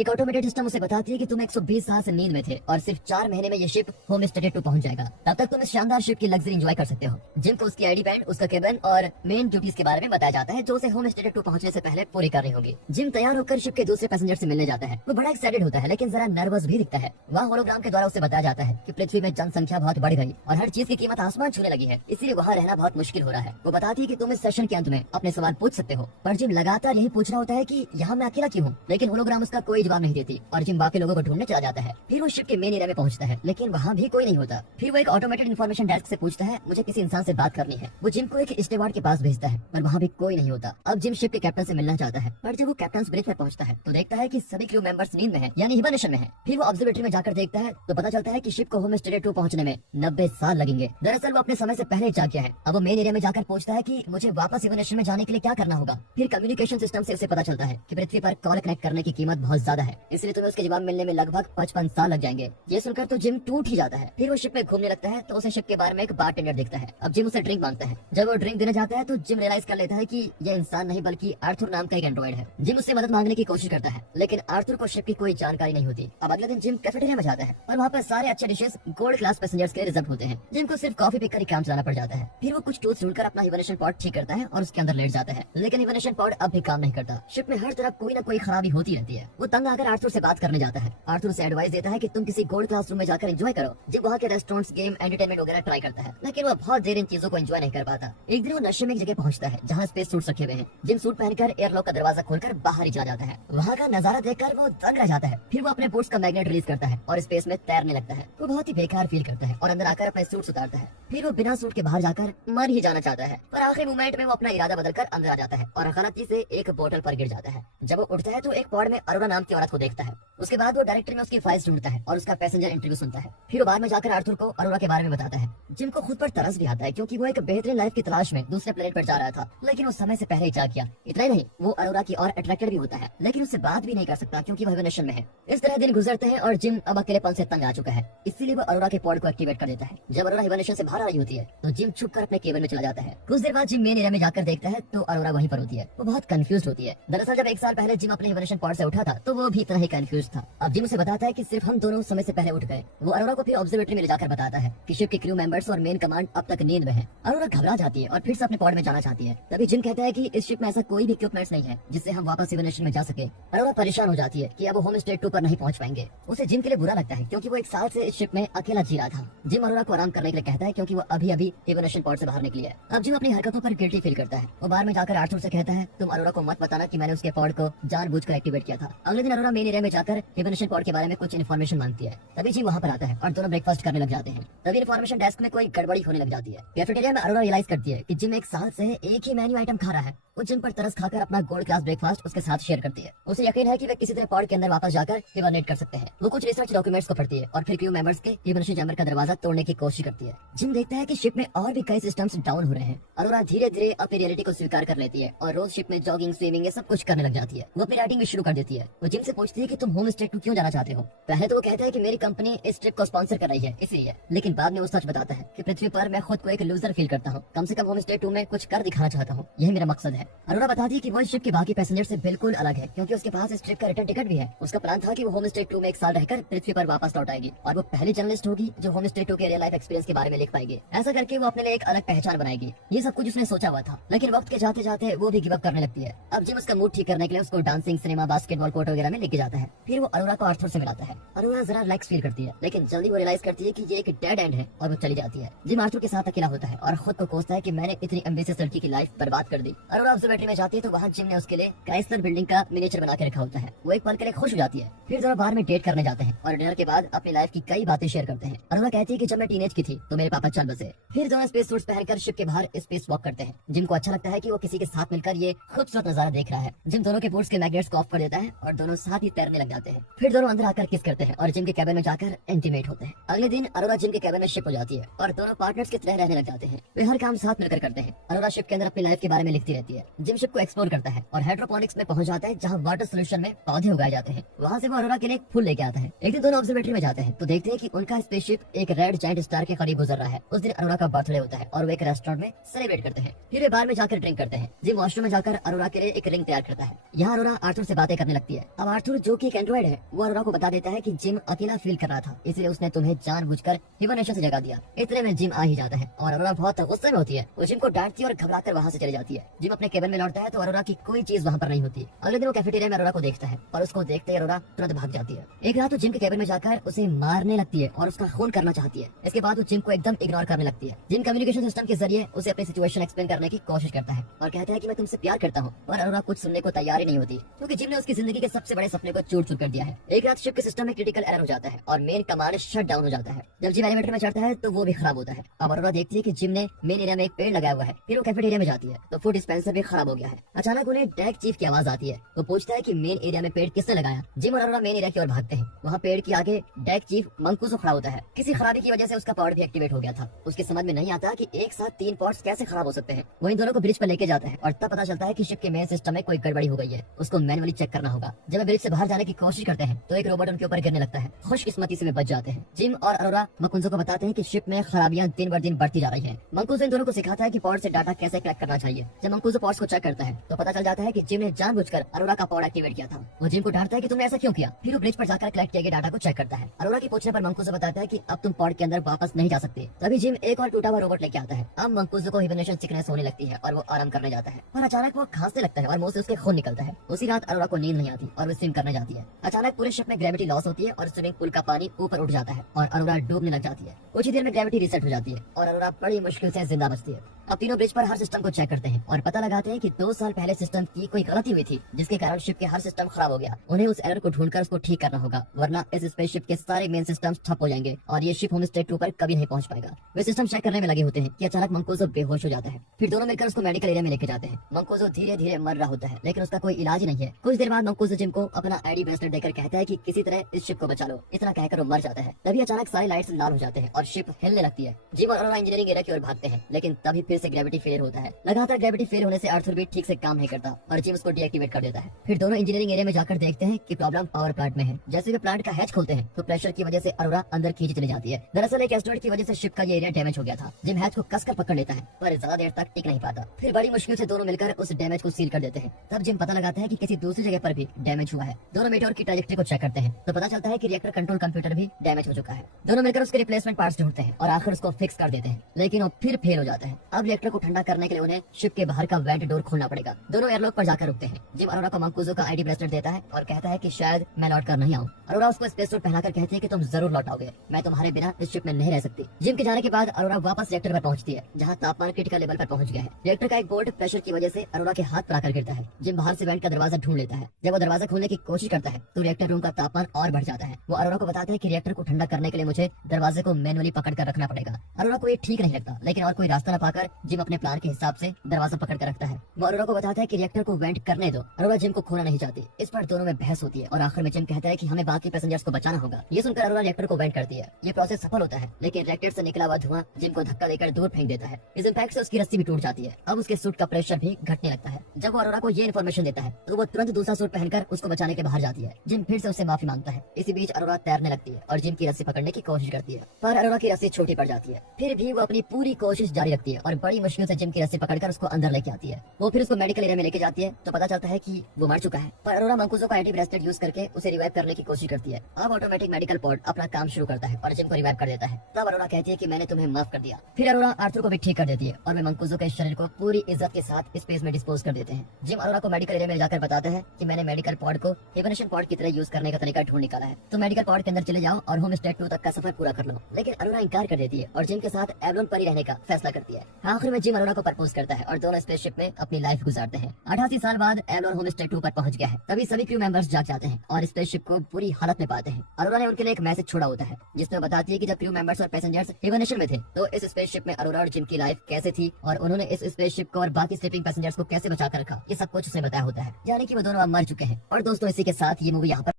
एक automated system उसे बताती है कि तुम 120 साल से नींद में थे और सिर्फ 4 महीने में ये शिप होम स्टेट 2 पहुंच जाएगा। तब तक तुम इस शानदार शिप की लग्जरी एंजॉय कर सकते हो। जिम को उसकी आईडी बैंड, उसका केबिन और मेन ड्यूटीज के बारे में बताया जाता है जो उसे होम स्टेट 2 पहुंचने से पहले पूरी करनी होगी। जिम तैयार होकर शिप के दूसरे पैसेंजर से मिलने जाता है। वो बड़ा एक्साइटेड होता है लेकिन जरा नर्वस भी दिखता है। वहाँ होलोग्राम के द्वारा उसे बताया जाता है कि पृथ्वी में जनसंख्या बहुत बढ़ गई और हर चीज की कीमत आसमान छूने लगी है, इसलिए वहाँ रहना बहुत मुश्किल हो रहा है। वो बताती है कि तुम इस सेशन के अंत में अपने सवाल पूछ सकते हो, पर जिम लगातार यही पूछ रहा होता है कि यहाँ मैं अकेला क्यों हूँ, लेकिन होलोग्राम उसका कोई जवाब नहीं देती और जिम बाकी लोगों को ढूंढने चला जाता है। फिर वो शिप के मेन एरिया में पहुंचता है लेकिन वहाँ भी कोई नहीं होता। फिर वो एक ऑटोमेटेड इन्फॉर्मेशन डेस्क से पूछता है मुझे किसी इंसान से बात करनी है। वो जिम को एक स्टेवार्ड के पास भेजता है पर वहाँ भी कोई नहीं होता। अब जिम शिप के कैप्टन से मिलना चाहता है पर जब वो कैप्टन ब्रिज पर पहुंचता है तो देखता है कि सभी क्रू मेंबर्स नींद में है, यानी हिबरनेशन में है। फिर वो ऑब्जर्वेटरी में जाकर देखता है तो पता चलता है कि शिप को होम स्टेट 2 पहुंचने में 90 साल लगेंगे। दरअसल वो अपने समय से पहले जाग गया है। अब वो मेन एरिया में जाकर पूछता है कि मुझे वापस हिबरनेशन में जाने के लिए क्या करना होगा। फिर कम्युनिकेशन सिस्टम से उसे पता चलता है कि पृथ्वी पर कॉल कनेक्ट करने की कीमत बहुत ज्यादा है, इसलिए तुम्हें उसके जवाब मिलने में लगभग 55 साल लग जाएंगे। ये सुनकर तो जिम टूट ही जाता है। फिर वो शिप में घूमने लगता है तो उसे शिप के बारे में एक बारटेंडर दिखता है। अब जिम उसे ड्रिंक मांगता है। जब वो ड्रिंक देने जाता है तो जिम रियलाइज कर लेता है कि यह इंसान नहीं बल्कि आर्थर नाम का एक एंड्रॉइड है। जिम उससे मदद मांगने की कोशिश करता है लेकिन आर्थर को शिप की कोई जानकारी नहीं होती। अब अगले दिन जिम कैफेटेरिया में जाता है और वहाँ पर सारे अच्छे डिशेस गोल्ड क्लास पैसेंजर्स के लिए रिजर्व होते हैं। जिम को सिर्फ कॉफी पीकर ही काम चलाना पड़ जाता है। फिर वो कुछ टूल्स ढूंढकर अपना हिबरनेशन पॉड ठीक करता है और उसके अंदर लेट जाता है, लेकिन हिबरनेशन पॉड अब भी काम नहीं करता। शिप में हर तरफ कोई न कोई खराबी होती रहती है। वो तंग आकर आर्थर से बात करने जाता है। आर्थर उसे एडवाइस देता है कि तुम किसी गोल्ड क्लास रूम में जाकर एंजॉय करो। जिम वहाँ के रेस्टोरेंट्स, गेम, एंटरटेनमेंट वगैरह ट्राई करता है लेकिन वो बहुत देर इन चीजों को एंजॉय नहीं कर पाता। एक दिन वो नशे में एक जगह पहुंचता है जहाँ स्पेस सूट रखे हुए हैं। जिम सूट पहनकर एयरलॉक का दरवाजा खोलकर बाहर ही चला जाता है। वहाँ का नजारा देखकर वो दंग रह जाता है। फिर वो अपने बूट्स का मैग्नेट रिलीज करता है और स्पेस में तैरने लगता है। वो बहुत ही बेकार फील करता है और अंदर आकर अपने सूट उतारता है। फिर वो बिना सूट के बाहर जाकर मर ही जाना चाहता है, पर आखिरी मोमेंट में वो अपना इरादा बदलकर अंदर आ जाता है और गलती से एक बोतल पर गिर जाता है। जब वो उठता है तो एक पॉड में अरोरा नाम की औरत को देखता है। उसके बाद वो डायरेक्टरी में उसकी फाइल्स ढूंढता है और उसका पैसेंजर इंटरव्यू सुनता है। फिर वो बाद में जाकर आर्थर को अरोरा के बारे में बताता है। जिम को खुद पर तरस भी आता है क्योंकि वो एक बेहतरीन लाइफ की तलाश में दूसरे प्लेनेट पर जा रहा था, लेकिन वो समय से पहले ही जाग गया। इतना ही नहीं, वो अरोरा की और अट्रैक्टेड भी होता है लेकिन उससे बात भी नहीं कर सकता क्योंकि वो हिबरनेशन में है। इस तरह दिन गुजरते हैं और जिम अब अकेलेपन से तंग आ चुका है, इसीलिए वो अरोरा के पॉड को एक्टिवेट कर देता है। जब अरोरा हिबरनेशन से बाहर आ रही होती है तो जिम छुप कर अपने केबिन में चला जाता है। कुछ देर बाद जिम मेन एरिया में जाकर देखता है तो अरोरा वहीं पर होती है। वो बहुत कंफ्यूज होती है। दरअसल जब 1 साल पहले जिम अपने हिबरनेशन पॉड से उठा था तो वो भी इतना ही कंफ्यूज था। अब जिम उसे बताता है कि सिर्फ हम दोनों समय से पहले उठ गए। वो अरोरा को फिर ऑब्जर्वेटरी में ले जाकर बताता है कि शिप के क्रू मेंबर्स और मेन कमांड अब तक नींद में है। अरोरा घबरा जाती है और फिर से अपने पॉड में जाना चाहती है। तभी जिम कहता है कि इस शिप में ऐसा कोई भी इक्विपमेंट्स नहीं है जिससे हम वापस हिबरनेशन में जा सके। अरोरा परेशान हो जाती है कि अब वो होम स्टेट 2 पर नहीं पहुंच पाएंगे। उसे जिम के लिए बुरा लगता है क्योंकि वो 1 साल से इस शिप में अकेला जी रहा था। जिम अरोरा को आराम करने के लिए कहता है क्योंकि वो अभी अभी हिबरनेशन पॉड से बाहर निकली है। अब जिम अपनी हरकतों पर गिल्टी फील करता है। वो बार में जाकर आर्थर से कहता है तुम अरोरा को मत बताना कि मैंने उसके पॉड को जानबूझकर एक्टिवेट किया था। अगले दिन अरोरा मेन एरिया में जाकर हिबरनेशन पॉड के बारे में कुछ इन्फॉर्मेशन मांगती है। तभी जिम वहाँ पर आता है और दोनों ब्रेकफास्ट करने लग जाते हैं। तभी इन्फॉर्मेशन डेस्क में कोई गड़बड़ी होने लग जाती है। कैफेटेरिया में अरोरा रियलाइज करती है कि जिम 1 साल से एक ही मेन्यू आइटम खा रहा है। वो जिम पर तरस खाकर अपना गोल्ड क्लास ब्रेकफास्ट उसके साथ शेयर करती है। उसे यकीन है कि वे किसी तरह पॉड के अंदर वापस जाकर हिबरनेट कर सकते हैं। वो कुछ रिसर्च डॉक्यूमेंट्स को पढ़ती है और फिर क्रू मेंबर्स के हिबरनेशन चैम्बर का दरवाजा तोड़ने की कोशिश करती है। जिम देखता है कि शिप में और भी कई सिस्टम्स डाउन हो रहे हैं। अरोरा धीरे धीरे अपनी रियलिटी को स्वीकार कर लेती है और रोज शिप में जॉगिंग, स्विमिंग ये सब कुछ करने लग जाती है। वो अपनी राइटिंग भी शुरू कर देती है। वो जिम से पूछती है कि तुम होम स्टेट 2 क्यों जाना चाहते हो। पहले तो वो कहता है कि मेरी कंपनी इस ट्रिप को स्पॉन्सर कर रही है इसलिए, लेकिन बाद में वो सच बताता है कि पृथ्वी पर मैं खुद को एक लूजर फील करता हूँ। कम से कम होम स्टेट 2 में कुछ कर दिखाना चाहता हूँ, यही मेरा मकसद है। अरोरा बताती है कि वो इस शिप के बाकी पैसेंजर से बिल्कुल अलग है क्योंकि उसके पास इस ट्रिप का रिटर्न टिकट भी है। उसका प्लान था कि वो होम स्टेट 2 में 1 साल रहकर पृथ्वी पर वापस लौट आएगी और वो पहली जर्नलिस्ट होगी जो होम स्टेट 2 के रियल लाइफ एक्सपीरियंस के बारे में लिख पाएगी। ऐसा करके वो अपने लिए एक अलग पहचान बनाएगी। ये सब कुछ उसने सोचा हुआ था, लेकिन वक्त के जाते जाते वो भी गिव अप करने लगती है। अब जिम उसका मूड ठीक करने के लिए उसको डांसिंग, सिनेमा, बास्केटबॉल कोर्ट वगैरह में लेके जाता है। फिर वो अरोरा को आर्थर से मिलाता है। अरोरा जरा रिलैक्स फील करती है लेकिन जल्दी वो रियलाइज करती है कि ये एक डेड एंड है और वो चली जाती है। जिम आर्थर के साथ अकेला होता है और खुद को कोसता है कि मैंने इतनी एम्बिशियस लड़की की लाइफ बर्बाद कर दी। अरोरा ऑब्जर्वेटरी में जाती है तो वहाँ जिम ने उसके लिए क्राइस्लर बिल्डिंग का मिनिएचर बना के रखा होता है। वो एक पल के लिए खुश हो जाती है। फिर दोनों बाहर में डेट करने जाते हैं और डिनर के बाद अपनी लाइफ की कई बातें शेयर करते हैं। अरोरा कहती है कि जब मैं टीनेज की थी तो मेरे पापा चल बसे। फिर दोनों स्पेस सूट्स पहनकर शिप के बाहर स्पेस वॉक करते हैं। जिम को अच्छा लगता है कि वो किसी के साथ मिलकर ये खूबसूरत नजारा देख रहा है। जिम दोनों के बूट्स के मैग्नेट्स को ऑफ कर देता है और दोनों साथ ही तैरने लग जाते हैं। फिर दोनों अंदर आकर किस करते हैं और जिम के कैबिन में जाकर इंटीमेट होते हैं। अगले दिन अरोरा जिम के कैबिन में शिप हो जाती है और दोनों पार्टनर्स की तरह रहने लग जाते हैं। वे हर काम साथ मिलकर करते हैं। अरोरा शिप के अंदर अपनी लाइफ के बारे में लिखती रहती है। है। जिम शिप को एक्सप्लोर करता है और हाइड्रोपोनिक्स में पहुंच जाता है, जहाँ वाटर सोल्यूशन में पौधे उगाए जाते हैं। वहाँ से वो अरोरा के लिए एक फूल लेके आता है। एक दिन दोनों ऑब्जर्वेटरी में जाते हैं तो देखते हैं कि उनका स्पेसशिप एक रेड जायंट स्टार के करीब गुजर रहा है। उस दिन अरोरा का बर्थडे होता है और वो एक रेस्टोरेंट में सेलिब्रेट करते हैं। फिर वे बार में जाकर ड्रिंक करते हैं। जिम वॉशरूम में जाकर अरोरा के लिए एक रिंग तैयार करता है। यहाँ अरोरा आर्थर से बातें करने लगती है। अब आर्थर, जो कि एक एंड्रॉइड है, वो अरोरा को बता देता है कि जिम अकेला फील कर रहा था, इसलिए उसने तुम्हें जानबूझकर हिबरनेशन से जगा दिया। इतने में जिम आ ही जाता है और अरोरा बहुत गुस्से में होती है। वो जिम को डांटती है और घबराकर वहाँ से चली जाती है। जिम अपने केबिन में लौटता है तो अरोरा की कोई चीज वहाँ पर नहीं होती। अगले दिन वो कैफेटेरिया में अरोरा को देखता है और उसको देखते ही अरोरा तुरंत भाग जाती है। एक रात वो जिम के केबिन में जाकर उसे मारने लगती है और उसका खून करना चाहती है। इसके बाद वो जिम को एकदम इग्नोर करने लगती है। जिम कम्युनिकेशन सिस्टम के जरिए उसे अपनी सिचुएशन एक्सप्लेन करने की कोशिश करता है और कहता है कि मैं तुमसे प्यार करता हूँ, पर अरोरा कुछ सुनने को तैयार ही नहीं होती, क्योंकि जिम ने उसकी जिंदगी के सबसे बड़े सपने को चूर चूर कर दिया है। एक रात शिप के सिस्टम में क्रिटिकल एरर हो जाता है और मेन कमांड शट डाउन हो जाता है। जब जिम एलिवेटर में चढ़ता है तो वो भी खराब होता है। अब अरोरा देखती है कि जिम ने मेन एरिया में एक पेड़ लगाया हुआ है। फिर वो कैफेटेरिया में जाती है तो फूड डिस्पेंसर भी खराब हो गया है। अचानक उन्हें डेक चीफ की आवाज आती है। वो पूछता है कि मेन एरिया में पेड़ किसने लगाया। जिम और अरोरा मेन एरिया की ओर भागते हैं। वहाँ पेड़ के आगे डेक चीफ मंकूसो खड़ा होता है। किसी खराबी की वजह से उसका पावर भी एक्टिवेट हो गया था। उसके समझ में नहीं आता कि एक साथ 3 पॉट्स कैसे खराब हो सकते हैं। वहीं दोनों को ब्रिज पर लेके जाता है और तब पता चलता है कि शिप के मेन सिस्टम में कोई गड़बड़ी हो गई है। उसको मैनुअली चेक करना होगा। जब वे ब्रिज से बाहर जाने की कोशिश करते हैं तो एक रोबोट उनके ऊपर गिरने लगता है। खुशकिस्मती से वे बच जाते हैं। जिम और अरोरा मंकूसो को बताते हैं कि शिप में खराबियां दिन ब दिन बढ़ती जा रही है। मंकूसो इन दोनों को सिखाता है कि पॉड से डाटा कैसे कलेक्ट करना चाहिए। जब मंकूसो पॉड्स को चेक करता है तो पता चल जाता है कि जिम ने जानबूझकर अरोरा का पॉड एक्टिवेट किया था। वो जिम को डांटता है कि तुमने ऐसा क्यों किया। फिर वो ब्रिज पर जाकर कलेक्ट किए गए डाटा को चेक करता है। अरोरा की पूछने पर मंकूसो बताता है कि अब तुम पॉड के अंदर वापस नहीं जा सकते। तभी जिम एक और टूटा हुआ रोबोट लेके आता है। अब मंकूसो को हिबरनेशन सिकनेस होने लगती है और वो आराम करने जाता है, पर अचानक वो खांसने लगता है और मुंह से उसके खून निकलता है। उसी रात अरोरा को नींद नहीं आती और वो स्विम करने जाती है। अचानक पूरे शिप में ग्रेविटी लॉस होती है और स्विमिंग पूल का पानी ऊपर उठ जाता है और अरोरा डूबने लग जाती है। कुछ ही देर में ग्रेविटी रीसेट हो जाती है और अरोरा बड़ी मुश्किल से जिंदा बचती है। अब तीनों ब्रिज पर हर सिस्टम को चेक करते हैं और पता लगाते हैं कि 2 साल पहले सिस्टम की कोई गलती हुई थी, जिसके कारण शिप के हर सिस्टम खराब हो गया। उन्हें उस एरर को ढूंढकर उसको ठीक करना होगा, वरना इस स्पेसशिप के सारे मेन सिस्टम ठप हो जाएंगे और ये शिप होमस्टे 2 पर कभी नहीं पहुंच पाएगा। वे सिस्टम चेक करने में लगे होते हैं कि अचानक मंकूसो बेहोश हो जाता है। फिर दोनों मिलकर उसको मेडिकल एरिया में लेके जाते हैं। मंकूसो धीरे धीरे मर रहा होता है, लेकिन उसका कोई इलाज नहीं है। कुछ देर बाद मंकूसो जिम को अपना आईडी ब्रेसलेट देकर कहता है कि किसी तरह इस शिप को बचा लो। इतना कहकर वो मर जाता है। तभी अचानक सारे लाइट्स लाल हो जाते हैं और शिप हिलने लगती है। जिम और अरोरा इंजीनियरिंग एरिया की ओर भागते हैं, लेकिन तभी फिर से ग्रेविटी फेल होता है। लगातार ग्रेविटी फेल होने से आर्थर भी ठीक से काम नहीं करता और जिम उसको डीएक्टिवेट कर देता है। फिर दोनों इंजीनियरिंग एरिया में जाकर देखते हैं कि प्रॉब्लम पावर प्लांट में है। जैसे वे प्लांट का हैच खोलते हैं तो प्रेशर की वजह से अरोरा अंदर खींची चली जाती है। दरअसल एक एस्टेरॉइड की वजह से शिप का ये एरिया डैमेज हो गया था। जिम हैच को कसकर पकड़ लेता है, पर ज्यादा देर तक टिक नहीं पाता। फिर बड़ी मुश्किल से दोनों मिलकर उस डैमेज को सील कर देते हैं। तब जिम पता लगाते हैं कि किसी दूसरी जगह पर भी डैमेज हुआ है। दोनों मेटेओर की ट्रैजेक्टरी को चेक करते हैं तो पता चलता है कि रिएक्टर कंट्रोल कंप्यूटर भी डैमेज हो चुका है। दोनों मिलकर उसके रिप्लेसमेंट पार्ट्स ढूंढते हैं और आखिर उसको फिक्स कर देते हैं, लेकिन वो फिर फेल हो जाता है। अब रिएक्टर को ठंडा करने के लिए उन्हें शिप के बाहर का वेंट डोर खोलना पड़ेगा। दोनों एयरलॉक पर जाकर रुकते हैं। जिम अरोरा को मंकूसो का आईडी ब्रेसलेट देता है और कहता है कि शायद मैं लौट कर नहीं आऊँ। अरोरा उसको स्पेस सूट पहनाकर कहती है कि तुम जरूर लौट आओगे, मैं तुम्हारे बिना इस शिप में नहीं रह सकती। जिम के जाने के बाद अरोरा वापस रिएक्टर पर पहुंचती है, जहाँ तापमान क्रिटिकल लेवल पर पहुंच गया है। रिएक्टर का एक बोल्ट प्रेशर की वजह से अरोरा के हाथ पर आकर गिरता है। जिम बाहर से वेंट का दरवाजा ढूंढ लेता है। जब वो दरवाजा खोलने की कोशिश करता है तो रिएक्टर रूम का तापमान और बढ़ जाता है। वो अरोरा को बताता है कि रिएक्टर को ठंडा करने के लिए मुझे दरवाजे को मैनुअली पकड़ कर रखना पड़ेगा। अरोरा को ये ठीक नहीं लगता, लेकिन और कोई रास्ता न पाकर जिम अपने प्लान के हिसाब से दरवाजा पकड़ कर रखता है। वो अरोरा को बताता है कि रिएक्टर को वेंट करने दो। अरोरा जिम को खोना नहीं चाहती। इस पर दोनों में बहस होती है और आखिर में जिम कहता है कि हमें बाकी पैसेंजर्स को बचाना होगा। ये सुनकर अरोरा रिएक्टर को वेंट करती है। ये प्रोसेस सफल होता है, लेकिन रिएक्टर से निकला हुआ धुआं जिम को धक्का देकर दूर फेंक देता है। इस इम्पैक्ट से उसकी रस्सी भी टूट जाती है। अब उसके सूट का प्रेशर भी घटने लगता है। जब वो अरोरा को ये इन्फॉर्मेशन देता है तो वो तुरंत दूसरा सूट पहनकर उसको बचाने के बाहर जाती है। जिम फिर से उससे माफी मांगता है। इसी बीच अरोरा तैरने लगती है और जिम की रस्सी पकड़ने की कोशिश करती है, पर अरोरा की रस्सी छोटी पड़ जाती है। फिर भी वो अपनी पूरी कोशिश जारी रखती है और बड़ी मुश्किल से जिम की रस्सी पकड़कर उसको अंदर लेके आती है। वो फिर उसको मेडिकल एरिया में लेके जाती है तो पता चलता है कि वो मर चुका है। पर अरोरा मंकूसो का एंटी ब्रेसलेट यूज करके उसे रिवाइव करने की कोशिश करती है। अब ऑटोमेटिक मेडिकल पॉड अपना काम शुरू करता है और जिम को रिवाइव कर देता है। तब अरोरा कहती है कि मैंने तुम्हें माफ कर दिया। फिर अरोरा आर्थर को भी ठीक कर देती है और वे मंकूसो के शरीर को पूरी इज्जत के साथ स्पेस में डिस्पोज कर देते हैं। जिम अरोरा को मेडिकल एरिया में जाकर बताता है कि मैंने मेडिकल पॉड को हिबरनेशन पॉड की तरह यूज करने का तरीका ढूंढ निकाला है। तो मेडिकल पॉड के अंदर चले जाओ और होम स्टे 2 तक का सफर पूरा कर लो। लेकिन अरोरा इंकार कर देती है और जिम के साथ एवलोन पर ही रहने का फैसला करती है। आखिर में जिम अरोरा को प्रपोज करता है और दोनों स्पेसशिप में अपनी लाइफ गुजारते हैं। 88 साल बाद एवलोन होम स्टे 2 पर पहुंच गया है। तभी सभी क्रू मेंबर्स जाग जाते हैं और स्पेसशिप को बुरी हालत में पाते हैं। अरोरा ने उनके लिए एक मैसेज छोड़ा होता है, जिसमें बताती है कि जब क्रू मेंबर्स और पैसेंजर्स हिबरनेशन में थे तो इस स्पेसशिप में अरोरा और जिम की लाइफ कैसे थी और उन्होंने इस स्पेसशिप को और बाकी स्लीपिंग पैसेंजर्स को कैसे बचा कर रखा, ये सब कुछ उसे बताया होता है। यानी कि वो दोनों अब मर चुके हैं। और दोस्तों, इसी के साथ ये मूवी यहाँ पर